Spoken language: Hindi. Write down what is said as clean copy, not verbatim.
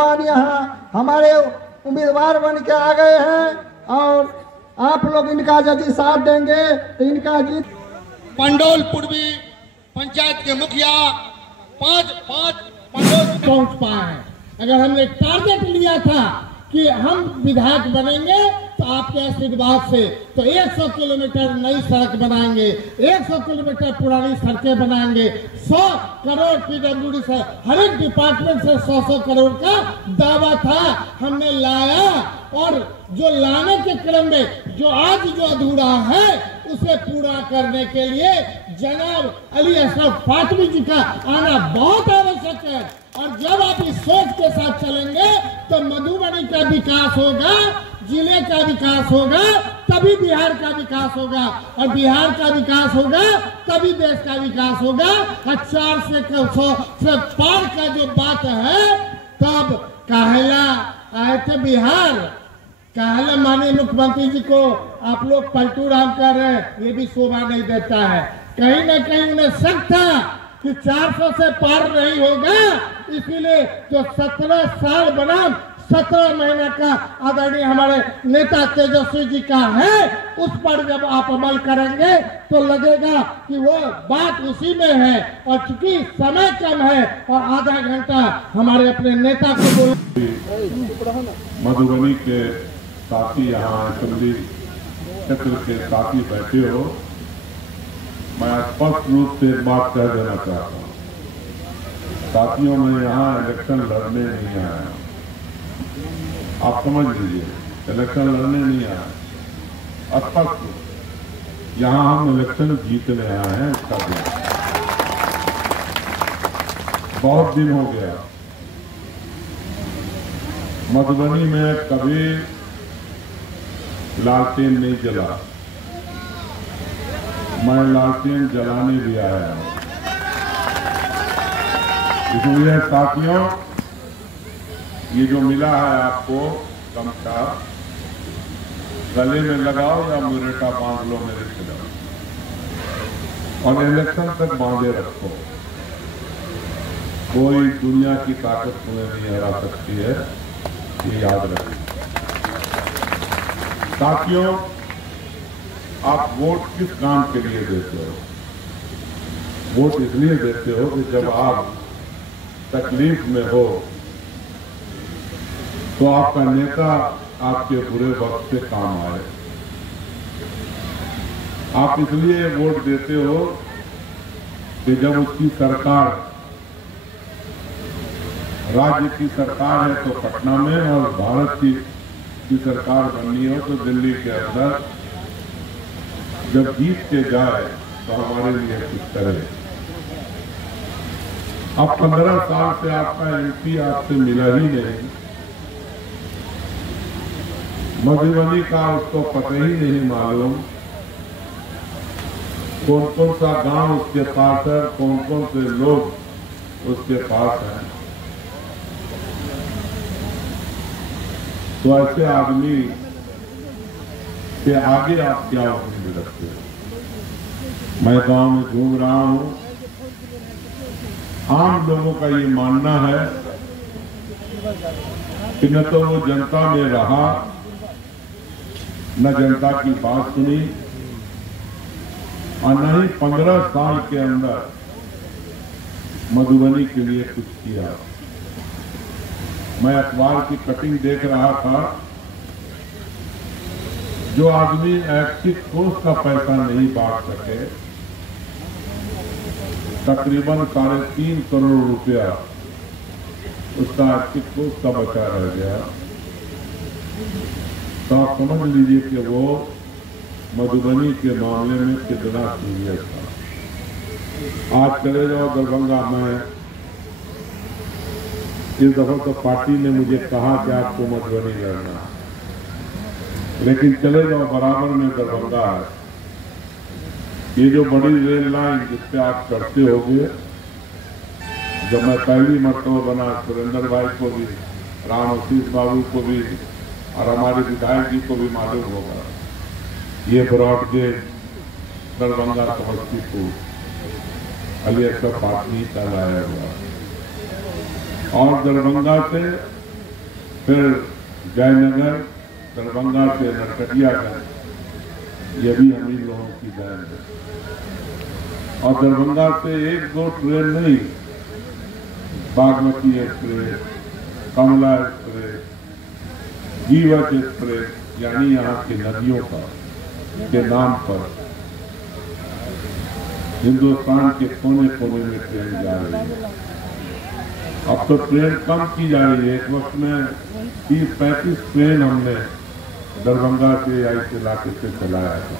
भगवान यहाँ हमारे उम्मीदवार बन के आ गए हैं और आप लोग इनका यदि साथ देंगे तो इनका जीत। पंडोल पूर्वी पंचायत के मुखिया पांच पंडोल पहुंच पाए हैं। अगर हमने टारगेट लिया था कि हम विधायक बनेंगे तो आपके आशीर्वाद से तो 100 किलोमीटर नई सड़क बनाएंगे, 100 किलोमीटर पुरानी सड़कें बनाएंगे, 100 करोड़ पीडब्ल्यूडी से हर एक डिपार्टमेंट से 100 करोड़ का दावा था, हमने लाया। और जो लाने के क्रम में जो आज जो अधूरा है उसे पूरा करने के लिए जनाब अली अशरफ फातमी जी का आना बहुत आवश्यक है। और जब आप इस सोच के साथ चलेंगे तो मधुबनी का विकास होगा, जिले का विकास होगा, तभी बिहार का विकास होगा, और बिहार का विकास होगा तभी देश का विकास होगा। 4 से पार का जो बात है, तब काहेला आए थे बिहार, काहेला माननीय मुख्यमंत्री जी को आप लोग पलटू राम कर रहे हैं, ये भी शोभा नहीं देता है। कहीं ना कहीं उन्हें शक था कि 400 से पार नहीं होगा, इसीलिए जो 17 साल बनाम 17 महीने का आदरणीय हमारे नेता तेजस्वी जी का है, उस पर जब आप अमल करेंगे तो लगेगा कि वो बात उसी में है। और चूंकि समय कम है और आधा घंटा हमारे अपने नेता को बोल। मधुबनी के साथी यहाँ असेंबली क्षेत्र के साथी बैठे हो, मैं स्पष्ट रूप से बात कह देना चाहता हूँ। साथियों में यहाँ इलेक्शन लड़ने नहीं आया, आप समझ लीजिए, इलेक्शन लड़ने नहीं आया। स्पष्ट यहाँ हम इलेक्शन जीतने आए हैं। इसका दिन बहुत दिन हो गया, मधुबनी में कभी लालटेन नहीं जला, मैं लालटेन जलाने भी आया हूं। इसलिए साथियों, ये जो मिला है आपको गमछा, गले में लगाओ या मुरेटा बांध लो मेरे खिलाफ, और इलेक्शन तक बांधे रखो। कोई दुनिया की ताकत तुम्हें नहीं हरा सकती है, ये याद रखें। साथियों, आप वोट किस काम के लिए देते हो? वोट इसलिए देते हो कि जब आप तकलीफ में हो तो आपका नेता आपके बुरे वक्त से काम आए। आप इसलिए वोट देते हो कि जब उसकी सरकार, राज्य की सरकार है तो पटना में, और भारत की सरकार बननी हो तो दिल्ली के अंदर, जब जीत के जाए तो हमारे लिए कुछ करे। अब 15 साल से आपका एमपी आपसे मिला ही नहीं, मधुबनी का उसको पता ही नहीं मालूम कौन कौन सा गांव उसके पास है, कौन कौन से लोग उसके पास हैं। तो ऐसे आदमी के आगे आप क्या उम्मीद रखते हो? मैं गांव में घूम रहा हूं, आम लोगों का ये मानना है कि न तो वो जनता में रहा, न जनता की बात सुनी, और न ही 15 साल के अंदर मधुबनी के लिए कुछ किया। मैं अखबार की कटिंग देख रहा था, जो आदमी ऐच्छिक कोष का पैसा नहीं बांट सके, तकरीबन 3.5 करोड़ रुपया उसका ऐच्छिक कोष का बचा रह गया, तो आप समझ लीजिए कि वो मधुबनी के मामले में कितना सीरियस था। आज चले जाओ दरभंगा में, इस दफा तो पार्टी ने मुझे कहा कि आपको मधुबनी लड़ना, लेकिन चले जाओ बराबर में दरभंगा है, ये जो बड़ी रेल लाइन जिसपे आप चढ़ते होंगे, जब मैं पहली मरतबा बना, सुरेंद्र भाई को भी, राम आशीष बाबू को भी, और हमारे विधायक जी को भी मालूम होगा, ये ब्रॉडगेज दरभंगा समस्तीपुर अली अशरफ फातमी का लाया हुआ, और दरभंगा से फिर जयनगर, दरभंगा से नरकटियागंज, ये भी हम ही लोगों की देन है। और दरभंगा से 1-2 ट्रेन नहीं, बागमती एक्सप्रेस, कमला एक्सप्रेस, जीवक एक्सप्रेस, यानी यहाँ की नदियों के नाम पर हिंदुस्तान के कोने कोने में ट्रेन जा रही है। अब तो ट्रेन कम की जा रही है। एक वक्त में 30-35 ट्रेन हमने दरभंगा से या इस इलाके से चलाया था।